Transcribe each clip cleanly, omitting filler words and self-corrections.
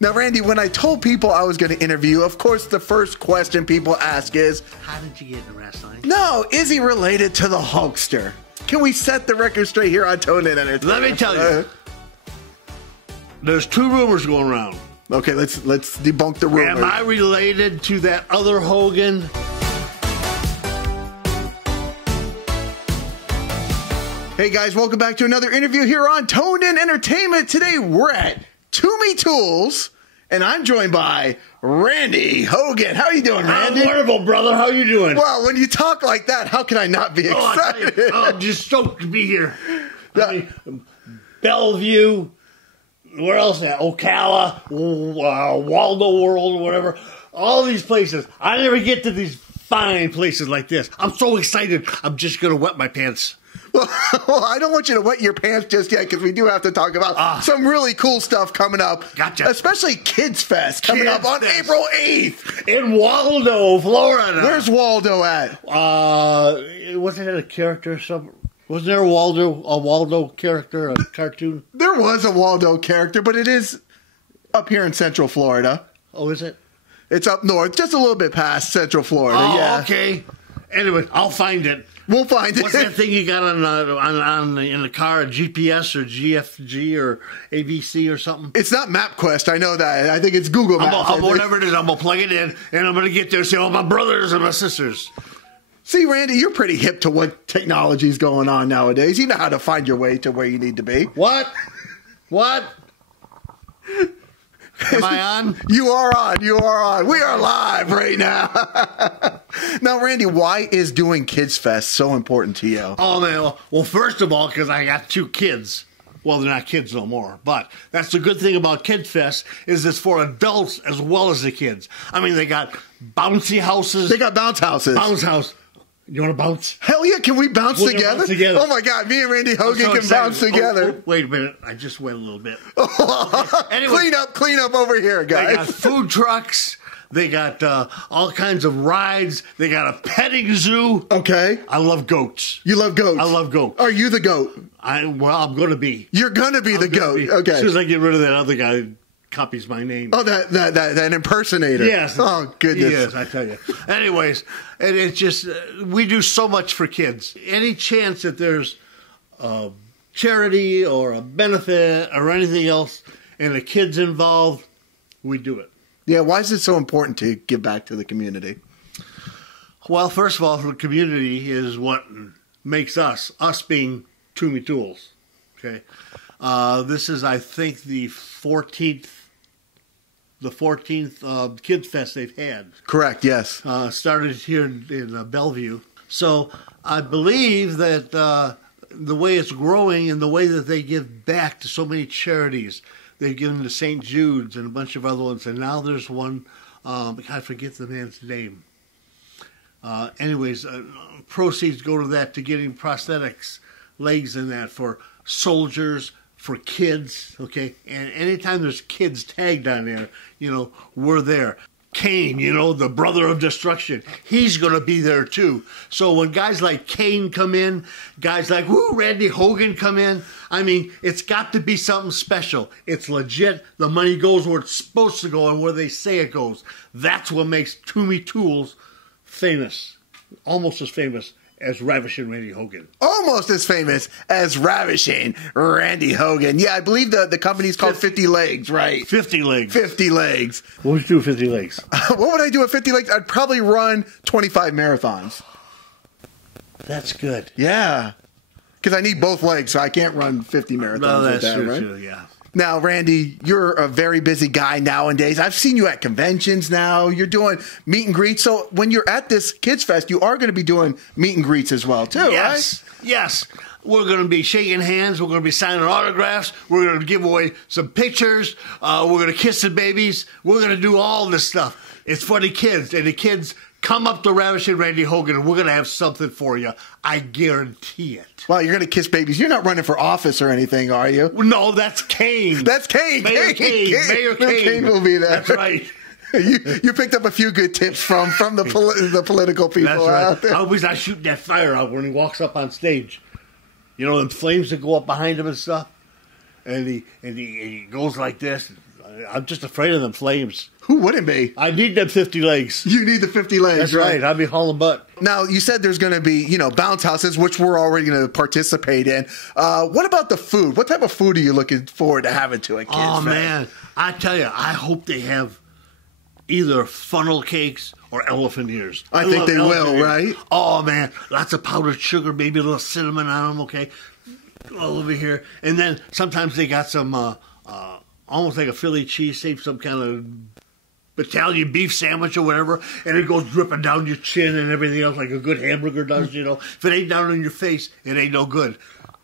Now, Randy, when I told people I was going to interview, of course, the first question people ask is, how did you get into wrestling? No, is he related to the Hulkster? Can we set the record straight here on Tone In Entertainment? Let me tell you. There's two rumors going around. Okay, let's debunk the rumors. Am I related to that other Hogan? Hey guys, welcome back to another interview here on Tone In Entertainment. Today we're at Toomey Tools, and I'm joined by Randy Hogan. How are you doing, Randy? I'm wonderful, brother. How you doing? Well, when you talk like that, how can I not be excited? I'm just stoked to be here. I mean, Belleview, where else? Ocala, Waldo World, or whatever. All these places. I never get to these fine places like this. I'm so excited. I'm just going to wet my pants. Well, I don't want you to wet your pants just yet because we do have to talk about some really cool stuff coming up. Gotcha. Especially KIDSFEST coming up on April 8th. In Waldo, Florida. Where's Waldo at? Wasn't that a character? Wasn't there a Waldo character, a cartoon? There was a Waldo character, but it is up here in Central Florida. Oh, is it? It's up north, just a little bit past Central Florida. Oh, yeah. Okay. Anyway, I'll find it. We'll find it. What's that thing you got in the car? A GPS or GFG or ABC or something? It's not MapQuest. I know that. I think it's Google Maps. Whatever it is, I'm going to plug it in, and I'm going to get there and say, oh, my brothers and my sisters. See, Randy, you're pretty hip to what technology's going on nowadays. You know how to find your way to where you need to be. What? Am I on? You are on. You are on. We are live right now. Now, Randy, why is doing KIDSFEST so important to you? Oh, man. Well, first of all, because I got two kids. Well, they're not kids no more. But that's the good thing about KIDSFEST is it's for adults as well as the kids. I mean, they got bouncy houses. They got bounce houses. Bounce house. You want to bounce? Hell yeah. Can we bounce together? Bounce together? Oh, my God. Me and Randy Hogan can bounce together. Oh, wait a minute. I just went a little bit. Anyway, clean up over here, guys. They got food trucks. They got all kinds of rides. They got a petting zoo. Okay. I love goats. You love goats? I love goats. Are you the goat? I'm going to be. You're going to be the goat. Okay. As soon as I get rid of that other guy who copies my name. Oh, that impersonator. Yes. Oh, goodness. Yes, I tell you. Anyways, and it's just, we do so much for kids. Any chance that there's a charity or a benefit or anything else and the kids involved, we do it. Yeah, why is it so important to give back to the community? Well, first of all, the community is what makes us being Toomey Tools. Okay, this is, I think, the 14th KIDSFEST they've had. Correct. Yes. Started here in Bellevue, so I believe that the way it's growing and the way that they give back to so many charities. They've given to St. Jude's and a bunch of other ones, and now there's one. I forget the man's name. Anyways, proceeds go to that, to getting prosthetics, legs and that for soldiers, for kids, okay? And anytime there's kids tagged on there, we're there. Kane, the brother of destruction, he's going to be there too. So when guys like Kane come in, guys like Randy Hogan come in, I mean, it's got to be something special. It's legit. The money goes where it's supposed to go and where they say it goes. That's what makes Toomey Tools famous. Almost as famous as Ravishing Randy Hogan. Almost as famous as Ravishing Randy Hogan. Yeah, I believe the company's called 50 Legs, right? 50 Legs. 50 Legs. What would you do with 50 Legs? What would I do at 50 Legs? I'd probably run 25 marathons. That's good. Yeah. Because I need both legs, so I can't run 50 marathons. No, that's with that, true, right? too, yeah. Now, Randy, you're a very busy guy nowadays. I've seen you at conventions now. You're doing meet and greets. So when you're at this KIDSFEST, you are going to be doing meet and greets as well, too, yes, right? Yes. We're going to be shaking hands. We're going to be signing autographs. We're going to give away some pictures. We're going to kiss the babies. We're going to do all this stuff. It's for the kids. And the kids come up to Ravishing Randy Hogan, and we're going to have something for you. I guarantee it. Well, you're going to kiss babies. You're not running for office or anything, are you? No, that's Kane. That's Kane. Mayor Kane. Mayor Kane. Kane will be there. That's right. You picked up a few good tips from the political people. That's right. Out there. I hope he's not shooting that fire out when he walks up on stage. The flames that go up behind him and stuff. And he goes like this. I'm just afraid of them flames. Who wouldn't be? I need them 50 legs. You need the 50 legs. That's right. I'll be hauling butt. Now, you said there's going to be, bounce houses, which we're already going to participate in. What about the food? What type of food are you looking forward to having to a Kids Oh, Fest? man. I tell you, I hope they have either funnel cakes or elephant ears. I think love they elephant will, ears. right? Oh, man. Lots of powdered sugar, maybe a little cinnamon on them, okay? All over here. And then sometimes they got some, almost like a Philly cheesesteak, some kind of Italian beef sandwich or whatever, and it goes dripping down your chin and everything else like a good hamburger does, If it ain't down on your face, it ain't no good.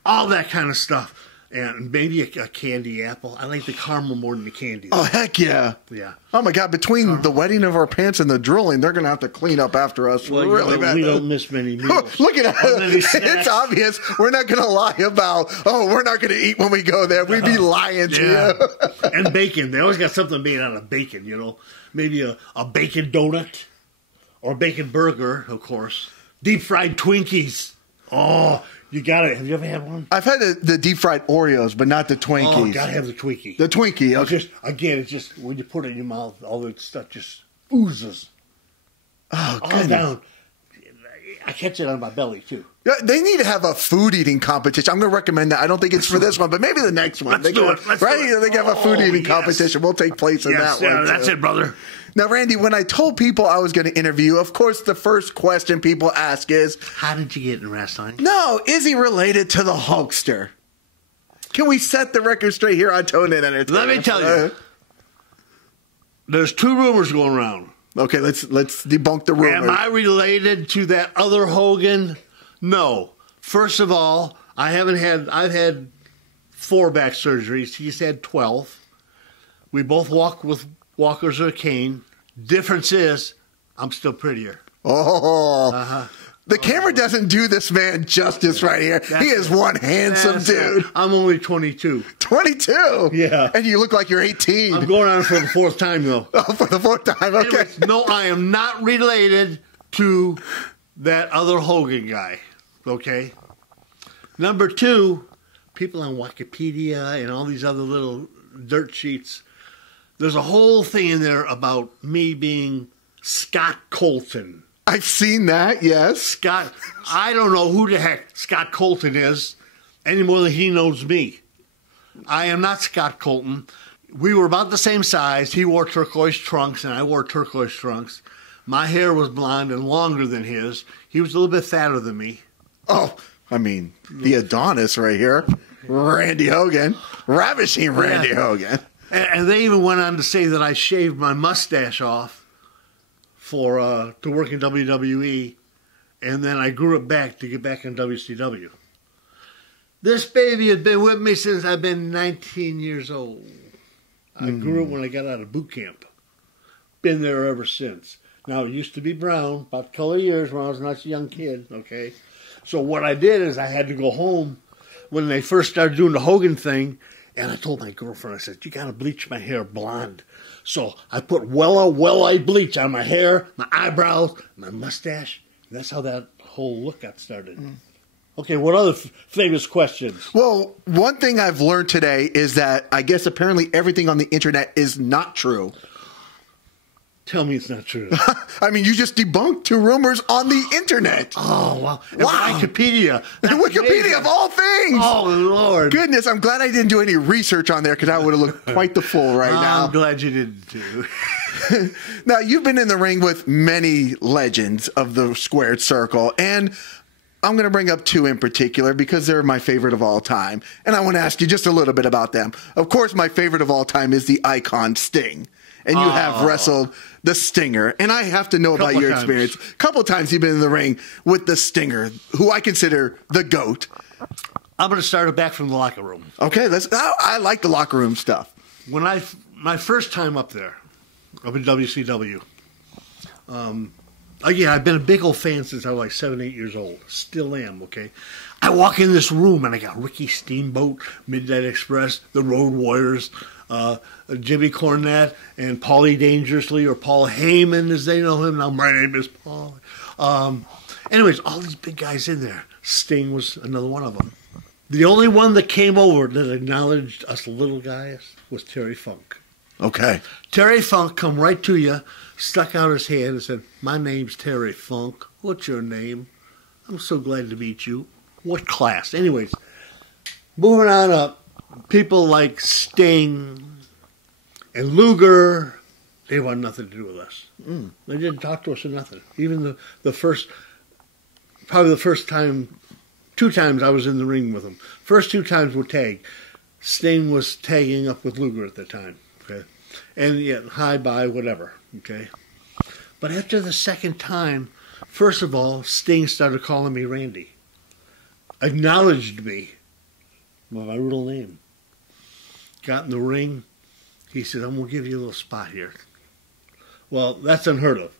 All that kind of stuff. And maybe a candy apple. I like the caramel more than the candy. Oh, heck yeah. Yeah. Oh, my God. Between the wetting of our pants and the drilling, they're going to have to clean up after us really bad. We don't miss many meals. Look at it. It's obvious. We're not going to lie about, we're not going to eat when we go there. We'd be lying to you. And bacon. They always got something made out of bacon, Maybe a bacon donut or a bacon burger, of course. Deep fried Twinkies. Oh, you got it. Have you ever had one? I've had the deep fried Oreos, but not the Twinkies. Oh, gotta have the Twinkie. The Twinkie, okay. It's just when you put it in your mouth, all that stuff just oozes. Oh, All goodness. down. I catch it on my belly, too. Yeah, they need to have a food eating competition. I'm going to recommend that. I don't think it's for this one, but maybe the next one. Let's do it. They can have a food eating competition. We'll take place in that one. That's it, brother. Now, Randy, when I told people I was going to interview, of course, the first question people ask is, How did you get in wrestling? no, is he related to the Hulkster? Can we set the record straight here on Tone In Entertainment? Let me tell you. There's two rumors going around. Okay, let's debunk the rumor. Am I related to that other Hogan? No. First of all, I've had 4 back surgeries. He's had 12. We both walk with walkers or a cane. Difference is, I'm still prettier. Oh. The camera doesn't do this man justice right here. He is one handsome dude. I'm only 22. 22? Yeah. And you look like you're 18. I'm going on for the 4th time, though. Oh, for the 4th time, okay. Anyways, no, I am not related to that other Hogan guy, okay? Number 2, people on Wikipedia and all these other little dirt sheets, there's a whole thing in there about me being Scott Colton. I've seen that, yes. Scott, I don't know who the heck Scott Colton is any more than he knows me. I am not Scott Colton. We were about the same size. He wore turquoise trunks and I wore turquoise trunks. My hair was blonde and longer than his. He was a little bit fatter than me. Oh, I mean, the Adonis right here. Randy Hogan. Ravishing Randy Hogan. And they even went on to say that I shaved my mustache off to work in WWE, and then I grew it back to get back in WCW. This baby has been with me since I've been 19 years old. I grew it when I got out of boot camp. Been there ever since. Now, it used to be brown, about the color of yours when I was not a young kid, okay? So what I did is I had to go home when they first started doing the Hogan thing, and I told my girlfriend, I said, you got to bleach my hair blonde. So I put well-light bleach on my hair, my eyebrows, my mustache. And that's how that whole look got started. Okay, what other famous questions? Well, one thing I've learned today is that I guess apparently everything on the internet is not true. Tell me it's not true. I mean, you just debunked 2 rumors on the internet. Oh, wow. And Wow. Wikipedia. That's Wikipedia amazing. of all things. Oh, Lord. Goodness, I'm glad I didn't do any research on there because I would have looked quite the fool right now. I'm glad you didn't, too. Now, you've been in the ring with many legends of the squared circle, and I'm going to bring up 2 in particular because they're my favorite of all time, and I want to ask you just a little bit about them. Of course, my favorite of all time is the icon Sting, and you have wrestled the Stinger, and I have to know about your experience. A couple of times you've been in the ring with the Stinger, who I consider the GOAT. I'm going to start it back from the locker room. Okay, I like the locker room stuff. When my first time up there, up in WCW, again, I've been a big old fan since I was like 7, 8 years old. Still am, okay? I walk in this room and I got Ricky Steamboat, Midnight Express, the Road Warriors, Jimmy Cornette, and Paulie Dangerously, or Paul Heyman as they know him. Now, my name is Paul. Anyways, all these big guys in there. Sting was another one of them. The only one that came over that acknowledged us little guys was Terry Funk. Okay. Terry Funk come right to you, stuck out his hand and said, "My name's Terry Funk. What's your name? I'm so glad to meet you. What class?" Anyways, moving on up, people like Sting and Luger, they wanted nothing to do with us. They didn't talk to us or nothing. Even the first, probably the first time, 2 times I was in the ring with them. First 2 times were tag. Sting was tagging up with Luger at the time. Okay. And yeah, hi, bye, whatever. Okay. But after the second time, first of all, Sting started calling me Randy. Acknowledged me by my real name. Got in the ring. He said, "I'm going to give you a little spot here." Well, that's unheard of.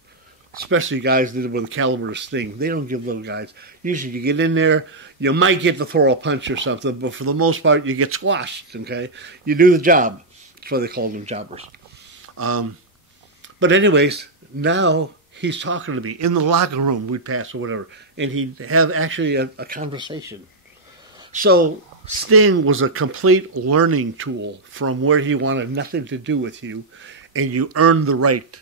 Especially guys that with the caliber of Sting. They don't give little guys. Usually you get in there, you might get to throw a punch or something, but for the most part you get squashed, okay? You do the job. That's why they call them jobbers. But anyways, now he's talking to me. In the locker room, we'd pass or whatever, and he'd have actually a conversation. So Sting was a complete learning tool from where he wanted nothing to do with you, and you earned the right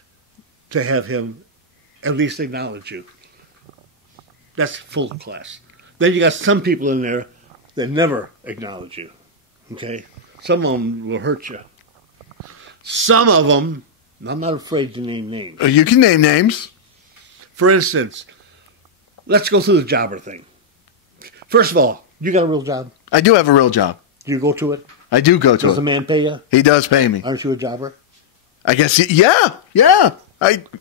to have him at least acknowledge you. That's full class. Then you got some people in there that never acknowledge you. Okay? Some of them will hurt you. Some of them, I'm not afraid to name names. You can name names. For instance, let's go through the jobber thing. First of all, you got a real job? I do have a real job. Do you go to it? I do go to it. Does the man pay you? He does pay me. Aren't you a jobber? I guess, yeah.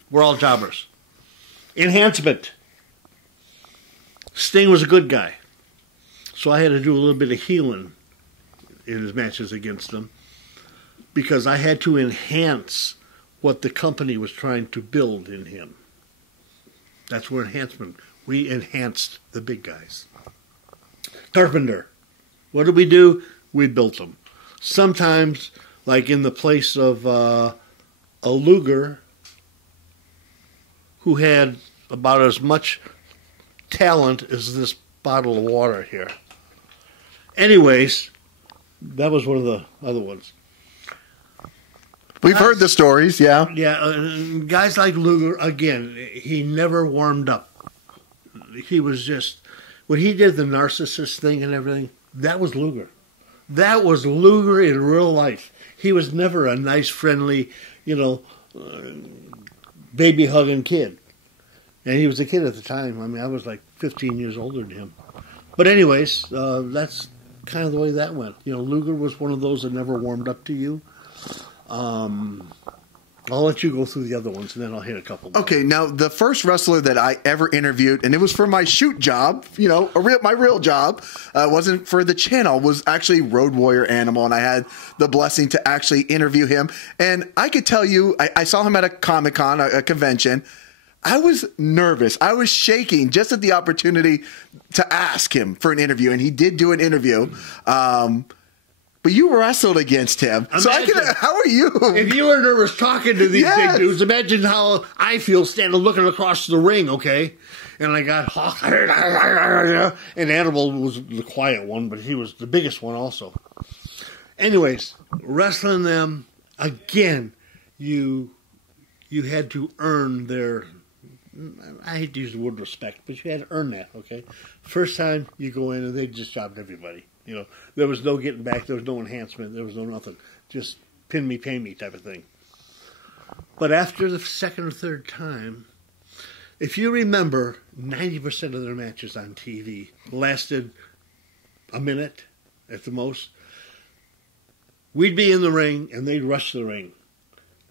We're all jobbers. Enhancement. Sting was a good guy. So I had to do a little bit of healing in his matches against him because I had to enhance what the company was trying to build in him. That's where enhancement. We enhanced the big guys. Carpenter. What did we do? We built them. Sometimes, like in the place of a Luger, who had about as much talent as this bottle of water here. Anyways, that was one of the other ones. We've heard the stories, yeah. Yeah, guys like Luger, again, he never warmed up. He was just, when he did the narcissist thing and everything, that was Luger. That was Luger in real life. He was never a nice, friendly, baby-hugging kid. And he was a kid at the time. I mean, I was like 15 years older than him. But anyways, that's kind of the way that went. Luger was one of those that never warmed up to you. I'll let you go through the other ones, and then I'll hit a couple more. Okay, now, the first wrestler that I ever interviewed, and it was for my shoot job, my real job, wasn't for the channel, was actually Road Warrior Animal, and I had the blessing to actually interview him. And I could tell you, I saw him at a Comic-Con, a convention. I was nervous. I was shaking just at the opportunity to ask him for an interview, and he did do an interview. But you wrestled against him. Imagine, so how are you? If you were nervous talking to these big dudes, imagine how I feel standing looking across the ring, okay? And I got Hawk, and Animal was the quiet one, but he was the biggest one also. Anyways, wrestling them, again, you had to earn their, I hate to use the word respect, but you had to earn that, okay? First time you go in and they just jobbed everybody. There was no getting back. There was no enhancement. There was no nothing. Just pin me, pay me type of thing. But after the second or third time, if you remember, 90% of their matches on TV lasted a minute at the most. We'd be in the ring, and they'd rush the ring.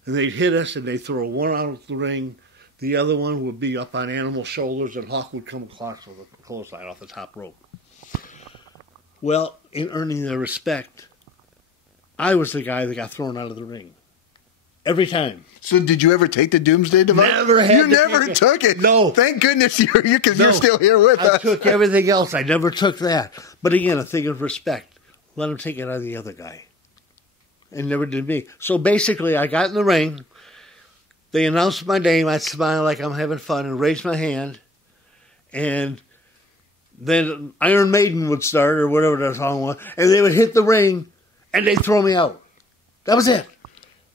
And they'd hit us, and they'd throw one out of the ring. The other one would be up on Animal's shoulders, and Hawk would come across with a clothesline off the top rope. Well, in earning their respect, I was the guy that got thrown out of the ring. Every time. So did you ever take the Doomsday Device? Never had You never took it? No. Thank goodness because you're still here with us. I took everything else. I never took that. But again, a thing of respect. Let him take it out of the other guy. And never did me. So basically, I got in the ring. They announced my name. I'd smile like I'm having fun and raise my hand. And then Iron Maiden would start, or whatever that song was, and they would hit the ring, and they'd throw me out. That was it.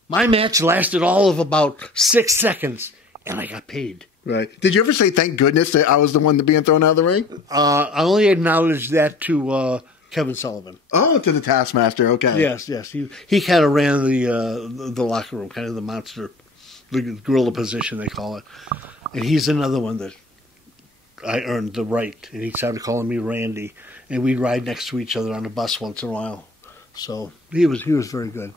My match lasted all of about 6 seconds, and I got paid. Right. Did you ever say thank goodness that I was the one being thrown out of the ring? I only acknowledged that to Kevin Sullivan. Oh, to the Taskmaster. Okay. Yes. He kind of ran the locker room, kind of the monster, the gorilla position they call it. And he's another one that I earned the right. And he started calling me Randy, and we'd ride next to each other on the bus once in a while. So he was very good.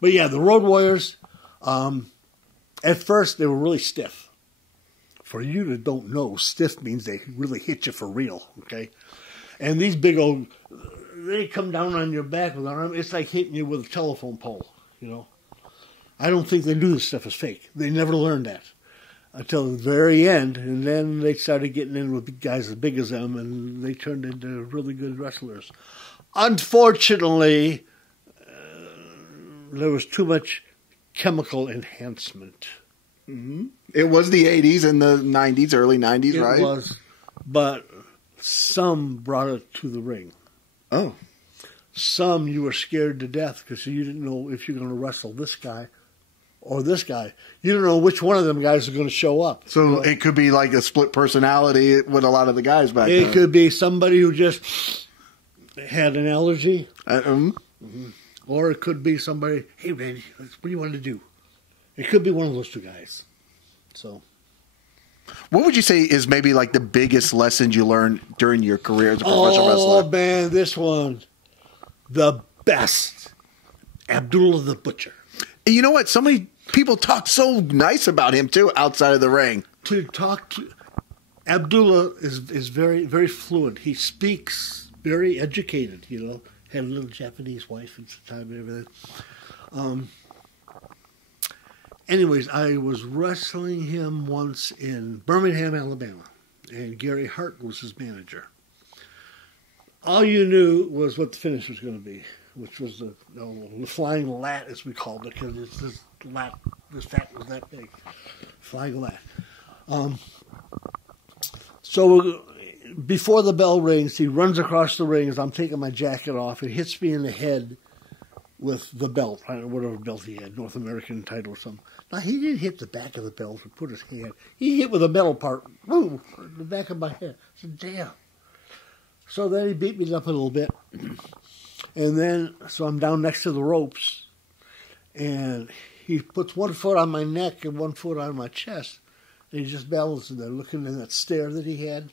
But yeah, the Road Warriors. At first they were really stiff. For you that don't know, stiff means they really hit you for real, okay? And these big old, they come down on your back with their arm. It's like hitting you with a telephone pole, you know? I don't think they knew this stuff was fake. They never learned that until the very end, and then they started getting in with guys as big as them, and they turned into really good wrestlers. Unfortunately, there was too much chemical enhancement. Mm-hmm. It was the 80s and the 90s, early 90s, right? It was, but some brought it to the ring. Oh. Some you were scared to death because you didn't know if you're going to wrestle this guy or this guy. You don't know which one of them guys are going to show up. So it could be like a split personality with a lot of the guys back then. It could be somebody who just had an allergy. Or it could be somebody, hey, Randy, what do you want to do? It could be one of those two guys. So, what would you say is maybe like the biggest lessons you learned during your career as a professional wrestler? Oh, man, this one. The best. Abdullah the Butcher. And you know what? So many people talk so nice about him, too, outside of the ring. To talk to... Abdullah is very, very fluent. He speaks very educated, you know. Had a little Japanese wife at the time and everything. Anyways, I was wrestling him once in Birmingham, Alabama, and Gary Hart was his manager. All you knew was what the finish was going to be, which was the flying lat, as we called it, because it's this lat, this fat was that big, flying lat. So before the bell rings, he runs across the ring as I'm taking my jacket off. It hits me in the head with the belt, whatever belt he had, North American title or something. Now, he didn't hit the back of the belt and put his hand. He hit with the metal part, boom, the back of my head. I said, damn. So then he beat me up a little bit. And then, so I'm down next to the ropes, and he puts one foot on my neck and one foot on my chest, and he just balances there, looking in that stare that he had.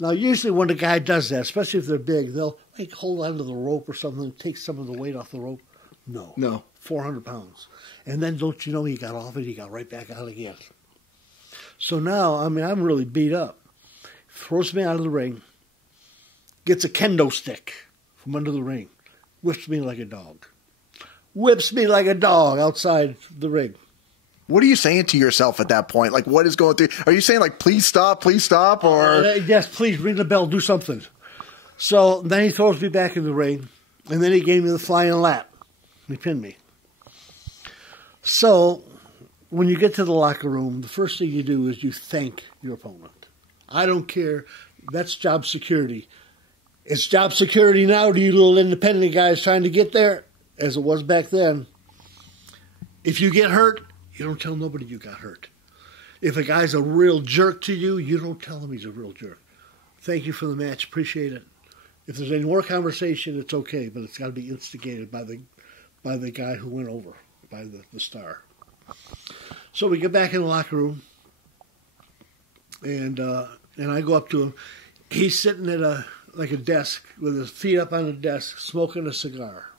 Now, usually when a guy does that, especially if they're big, they'll like hold onto the rope or something, take some of the weight off the rope. No. 400 pounds. And then, don't you know, he got off it, he got right back out again. So now, I mean, I'm really beat up. Throws me out of the ring, gets a kendo stick from under the ring, whips me like a dog. Whips me like a dog outside the ring. What are you saying to yourself at that point? Like, what is going through? Are you saying, like, please stop, or? Yes, please, ring the bell, do something. So then he throws me back in the ring, and then he gave me the flying lat. He pinned me. So when you get to the locker room, the first thing you do is you thank your opponent. I don't care. That's job security. It's job security now to you little independent guys trying to get there, as it was back then. If you get hurt, you don't tell nobody you got hurt. If a guy's a real jerk to you, you don't tell him he's a real jerk. Thank you for the match. Appreciate it. If there's any more conversation, it's okay, but it's got to be instigated by the guy who went over, by the star. So we get back in the locker room, and I go up to him. He's sitting at a desk with his feet up on a desk, smoking a cigar.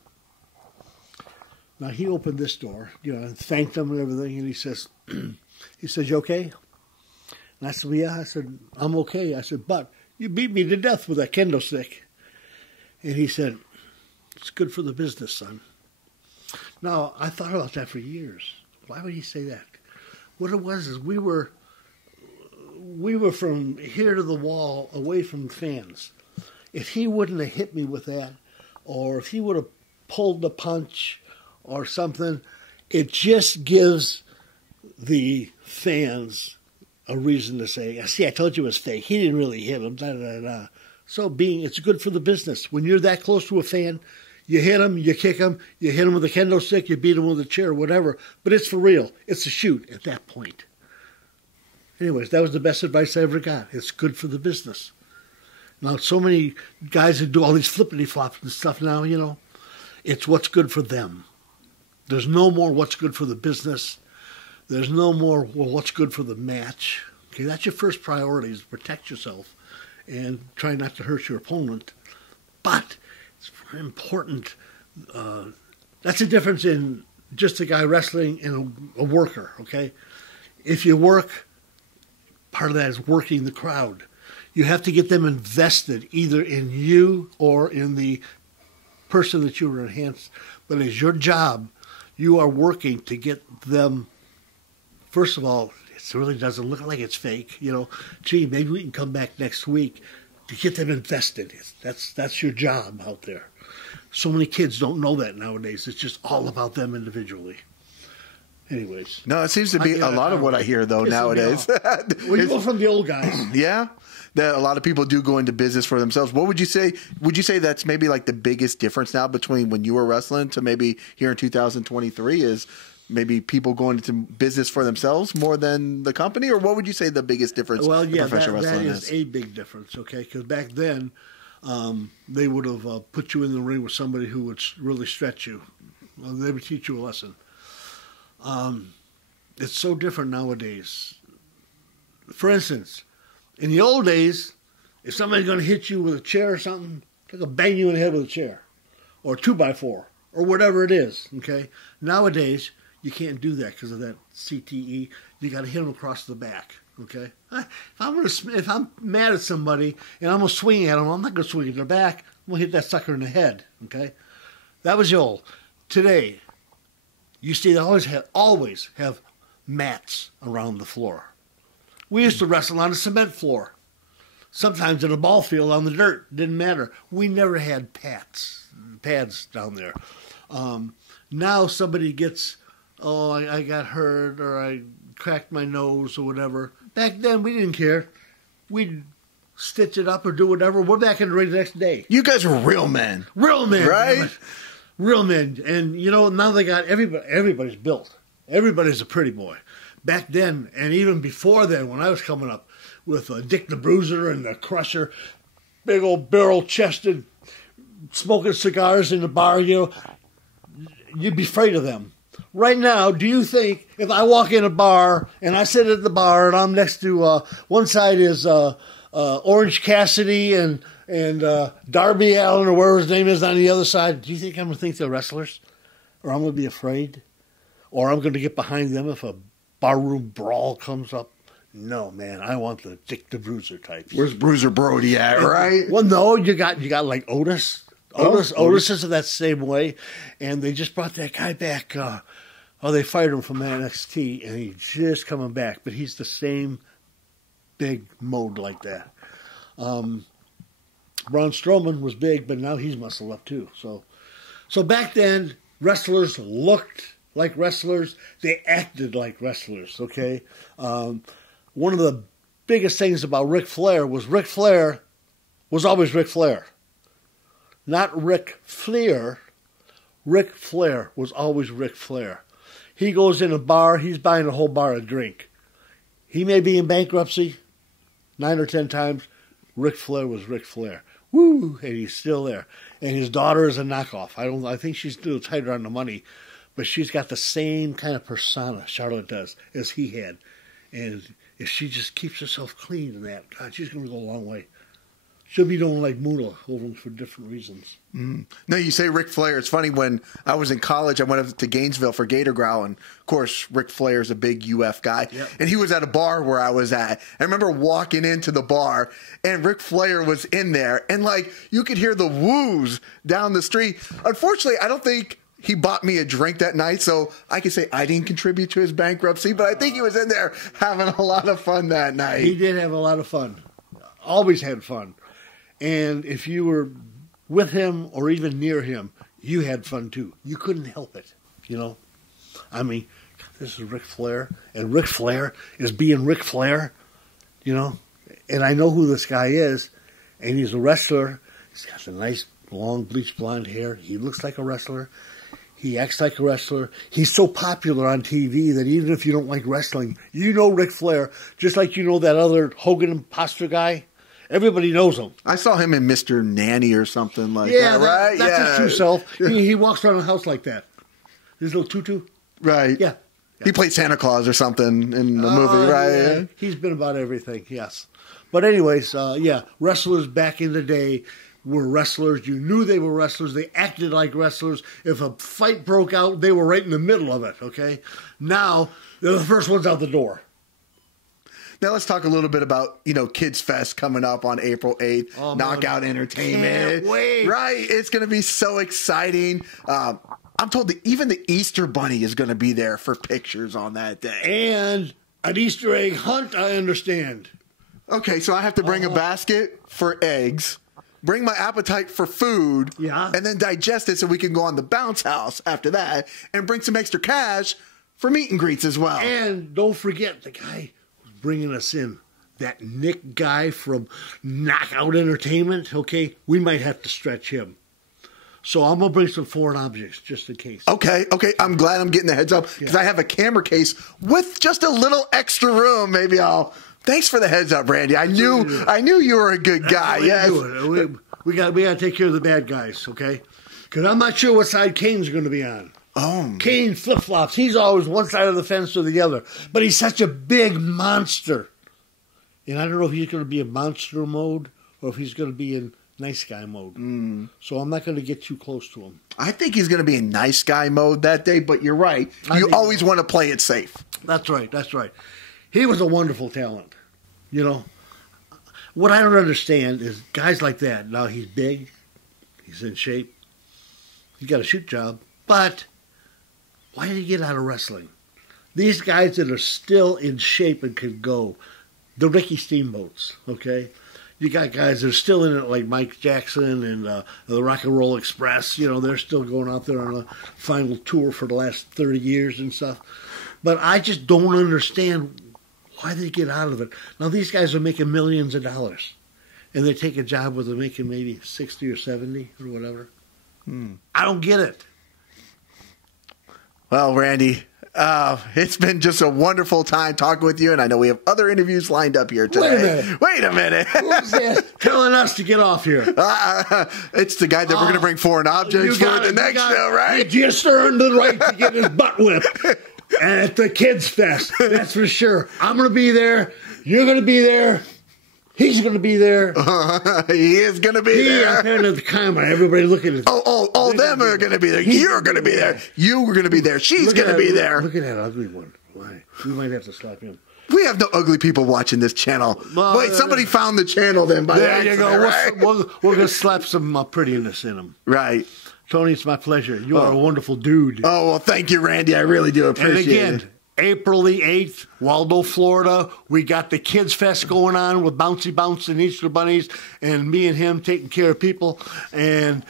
Now, he opened this door, and thanked him and everything, and he says, you okay? And I said, well, yeah. I said, I'm okay. I said, but you beat me to death with that kendo stick. And he said, it's good for the business, son. Now, I thought about that for years. Why would he say that? What it was is we were from here to the wall, away from fans. If he wouldn't have hit me with that, or if he would have pulled the punch or something, it just gives the fans a reason to say, see, I told you it was fake. He didn't really hit him. Da, da, da. So it's good for the business. When you're that close to a fan, You hit them, you kick them, you hit them with a kendo stick, you beat them with a chair, whatever. But it's for real. It's a shoot at that point. Anyways, that was the best advice I ever got. It's good for the business. Now, so many guys that do all these flippity-flops and stuff now, you know, it's what's good for them. There's no more what's good for the business. There's no more, well, what's good for the match. Okay, that's your first priority, is protect yourself and try not to hurt your opponent. But it's very important. That's the difference in just a guy wrestling and a worker, okay? If you work, part of that is working the crowd. You have to get them invested either in you or in the person that you were enhanced. But it's your job. You are working to get them, first of all, it really doesn't look like it's fake. You know, gee, maybe we can come back next week to get them invested. That's your job out there. So many kids don't know that nowadays. It's just all about them individually. Anyways. No, it seems to be a lot of what I hear, though, nowadays. Well, you go from the old guys. Yeah. That a lot of people do go into business for themselves. What would you say? Would you say that's maybe like the biggest difference now between when you were wrestling to maybe here in 2023 is maybe people going into business for themselves more than the company? Or what would you say the biggest difference well, yeah, in professional wrestling is? That is a big difference, okay? Because back then, they would have put you in the ring with somebody who would really stretch you. Well, they would teach you a lesson. It's so different nowadays. For instance, in the old days, if somebody's going to hit you with a chair or something, they're going to bang you in the head with a chair or a 2x4 or whatever it is, okay? Nowadays, you can't do that because of that CTE. You got to hit them across the back, okay? If I'm mad at somebody and I'm going to swing at them, I'm not going to swing at their back. I'm going to hit that sucker in the head, okay? That was the old. Today, you see they always have mats around the floor. We used to wrestle on a cement floor. Sometimes in a ball field on the dirt. Didn't matter. We never had pads down there. Now somebody gets, I got hurt or I cracked my nose or whatever. Back then we didn't care. We'd stitch it up or do whatever. We're back in the ring the next day. You guys were real men. Real men. Right? Real men. And, you know, now they got everybody's built. Everybody's a pretty boy. Back then, and even before then, when I was coming up with Dick the Bruiser and the Crusher, big old barrel-chested, smoking cigars in the bar, you know, you'd be afraid of them. Right now, do you think if I walk in a bar and I sit at the bar and I'm next to one side is Orange Cassidy and Darby Allin or whatever his name is on the other side, do you think I'm going to think they're wrestlers? Or I'm going to be afraid? Or I'm going to get behind them if a barroom brawl comes up? No, man, I want the Dick the Bruiser types. Where's Bruiser Brody at, right? Well, no, you got like Otis. Otis is that same way, and they just brought that guy back. They fired him from NXT, and he's just coming back, but he's the same big mode like that. Braun Strowman was big, but now he's muscled up too. So back then, wrestlers looked like wrestlers. They acted like wrestlers, okay? One of the biggest things about Ric Flair was always Ric Flair. Not Ric Flair. Ric Flair was always Ric Flair. He goes in a bar, he's buying a whole bar of drink. He may be in bankruptcy 9 or 10 times. Ric Flair was Ric Flair. Woo! And he's still there. And his daughter is a knockoff. I think she's still tighter on the money. But she's got the same kind of persona, Charlotte does, as he had. And if she just keeps herself clean and that, God, she's going to go a long way. She'll be doing like Moolah over for different reasons. Mm. No, you say Ric Flair. It's funny, when I was in college, I went up to Gainesville for Gator Growl, and of course, Ric Flair's a big UF guy. Yep. And he was at a bar where I was at. I remember walking into the bar, and Ric Flair was in there, and like you could hear the woos down the street. Unfortunately, I don't think he bought me a drink that night, so I can say I didn't contribute to his bankruptcy, but I think he was in there having a lot of fun that night. He did have a lot of fun. Always had fun. And if you were with him or even near him, you had fun too. You couldn't help it, you know. I mean, this is Ric Flair, and Ric Flair is being Ric Flair, you know. And I know who this guy is, and he's a wrestler. He's got a nice long bleached blonde hair. He looks like a wrestler. He acts like a wrestler. He's so popular on TV that even if you don't like wrestling, you know Ric Flair, just like you know that other Hogan imposter guy. Everybody knows him. I saw him in Mr. Nanny or something like that, right? That's his true self. He walks around the house like that. His little tutu. Right. Yeah. He played Santa Claus or something in the movie, right? Yeah. He's been about everything, yes. But anyways, wrestlers back in the day were wrestlers. You knew they were wrestlers. They acted like wrestlers. If a fight broke out, they were right in the middle of it, okay? Now, they're the first ones out the door. Now let's talk a little bit about, Kids Fest coming up on April 8th. Oh, Knockout Entertainment. Can't wait. Right. It's going to be so exciting. I'm told that even the Easter Bunny is going to be there for pictures on that day. And an Easter egg hunt, I understand. Okay, so I have to bring a basket for eggs, bring my appetite for food, and then digest it so we can go on the bounce house after that, and bring some extra cash for meet and greets as well. And don't forget the guy who's bringing us in, that Nick guy from Knockout Entertainment, okay? We might have to stretch him. So I'm going to bring some foreign objects just in case. Okay. I'm glad I'm getting the heads up because I have a camera case with just a little extra room. Maybe I'll... Thanks for the heads up, Randy. I knew you were a good guy. Yes. We got to take care of the bad guys, okay? Because I'm not sure what side Kane's going to be on. Oh. Kane flip-flops. He's always one side of the fence or the other. But he's such a big monster. And I don't know if he's going to be in monster mode or if he's going to be in nice guy mode. So I'm not going to get too close to him. I think he's going to be in nice guy mode that day, but you're right. You always want to play it safe. That's right. He was a wonderful talent. What I don't understand is guys like that. Now he's big. He's in shape. He's got a shoot job. But why did he get out of wrestling? These guys that are still in shape and can go, the Ricky Steamboats, okay? You got guys that are still in it like Mike Jackson and the Rock and Roll Express. They're still going out there on a final tour for the last 30 years and stuff. But I just don't understand why they get out of it. Now, these guys are making millions of dollars. And they take a job where they're making maybe 60 or 70 or whatever. I don't get it. Well, Randy, it's been just a wonderful time talking with you, and I know we have other interviews lined up here today. Wait a minute. Who's that telling us to get off here? It's the guy that we're going to bring foreign objects for the next show, right? He just earned the right to get his butt whipped at the Kids Fest. That's for sure. I'm going to be there. You're going to be there. He's going to be there. He is going to be there. I'm pointing at the camera. Everybody look at it. All them are going to be there. You're going to be there. You are going to be there. She's going to be there. Look at that ugly one. Why? We might have to slap him. We have no ugly people watching this channel. Wait, somebody found the channel then by accident, you go. Right? We're going to slap some prettiness in them. Right. Tony, it's my pleasure. You are a wonderful dude. Oh, well, thank you, Randy. I really do appreciate it. And again, April the 8th, Waldo, Florida. We got the Kids Fest going on with Bouncy Bounce and Easter Bunnies and me and him taking care of people. And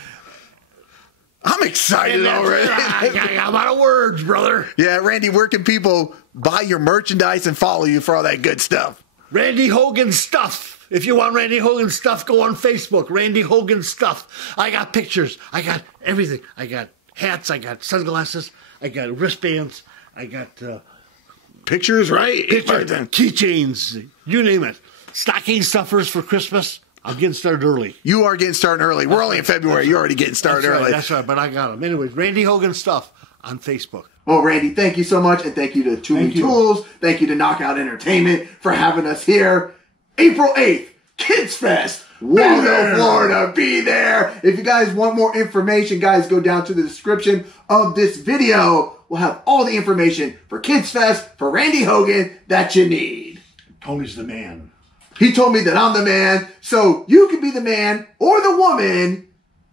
I'm excited already. I'm out of words, brother. Yeah, Randy, where can people buy your merchandise and follow you for all that good stuff? Randy Hogan Stuff. If you want Randy Hogan Stuff, go on Facebook. Randy Hogan Stuff. I got pictures. I got everything. I got hats. I got sunglasses. I got wristbands. I got pictures, right? Keychains. You name it. Stocking stuffers for Christmas. I'm getting started early. You are getting started early. We're only in February. You're already getting started early. That's right, but I got them. Anyways, Randy Hogan Stuff on Facebook. Well, Randy, thank you so much, and thank you to Toomey Tools. Thank you to Knockout Entertainment for having us here. April 8th, Kids Fest, Waldo, Florida. Be there. If you guys want more information, guys, go down to the description of this video. We'll have all the information for Kids Fest, for Randy Hogan that you need. Tony's the man. He told me that I'm the man, so you can be the man or the woman.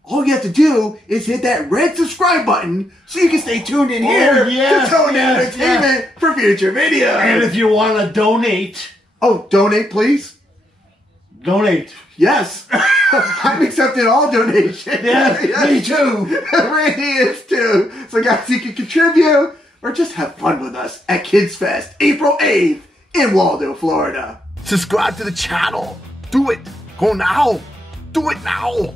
All you have to do is hit that red subscribe button so you can stay tuned in here to Tony Entertainment for future videos. And if you want to donate... Oh, donate, please. Donate. Yes. I'm accepting all donations. Yeah, me too. Randy is too. So guys, you can contribute or just have fun with us at Kids Fest, April 8th in Waldo, Florida. Subscribe to the channel. Do it. Go now. Do it now.